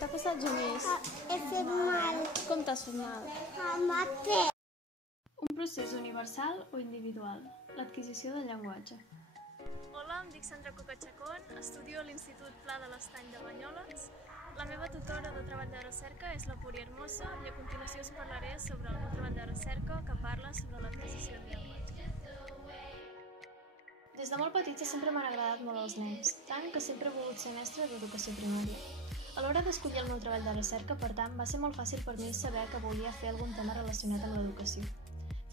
t'ha passat, Genís? He fet mal Com t'has fet mal? amb el peu. Un procés universal o individual? L'adquisició del llenguatge. Hola, em dic Sandra Cocachacón, estudio a l'Institut Pla de l'Estany de Banyoles. La meva tutora de treball de recerca és la Puri Hermosa i a continuació us parlaré sobre el meu treball de recerca que parla sobre l'adquisició del llenguatge. Des de molt petita sempre m'han agradat molt els nens, tant que sempre he volgut ser mestra d'educació primària. A l'hora d'escollir el meu treball de recerca, per tant, va ser molt fàcil per mi saber que volia fer algun tema relacionat amb l'educació.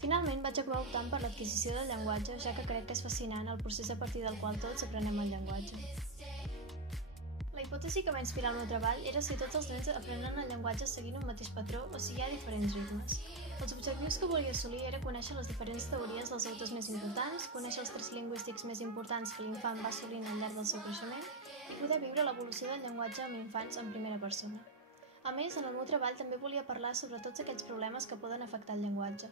Finalment vaig acabar optant per l'adquisició del llenguatge, ja que crec que és fascinant el procés a partir del qual tots aprenem el llenguatge. La hipòtesi que va inspirar el meu treball era si tots els nens aprenen el llenguatge seguint un mateix patró o si hi ha diferents ritmes. Els objectius que volia assolir era conèixer les diferents teories dels autors més importants, conèixer els trets lingüístics més importants que l'infant va assolint al llarg del seu creixement i poder viure l'evolució del llenguatge amb infants en primera persona. A més, en el meu treball també volia parlar sobre tots aquells problemes que poden afectar el llenguatge.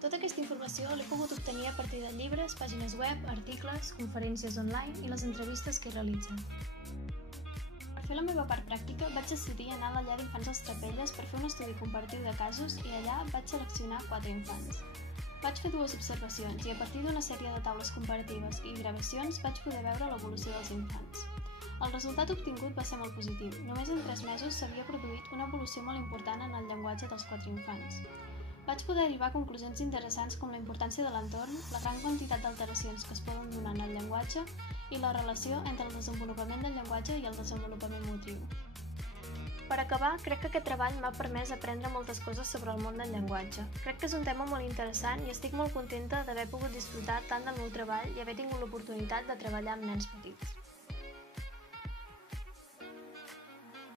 Tota aquesta informació l'he pogut obtenir a partir de llibres, pàgines web, articles, conferències online i les entrevistes que hi realitzen. Per fer la meva part pràctica, vaig decidir anar a la llar d'infants dels Trapelles per fer un estudi comparatiu de casos i allà vaig seleccionar 4 infants. Vaig fer 2 observacions i a partir d'una sèrie de taules comparatives i gravacions vaig poder veure l'evolució dels infants. El resultat obtingut va ser molt positiu. Només en 3 mesos s'havia produït una evolució molt important en el llenguatge dels 4 infants. Vaig poder arribar a conclusions interessants com la importància de l'entorn, la gran quantitat d'alteracions que es poden donar en el llenguatge i la relació entre el desenvolupament del llenguatge i el desenvolupament motriu. Per acabar, crec que aquest treball m'ha permès aprendre moltes coses sobre el món del llenguatge. Crec que és un tema molt interessant i estic molt contenta d'haver pogut disfrutar tant del meu treball i haver tingut l'oportunitat de treballar amb nens petits.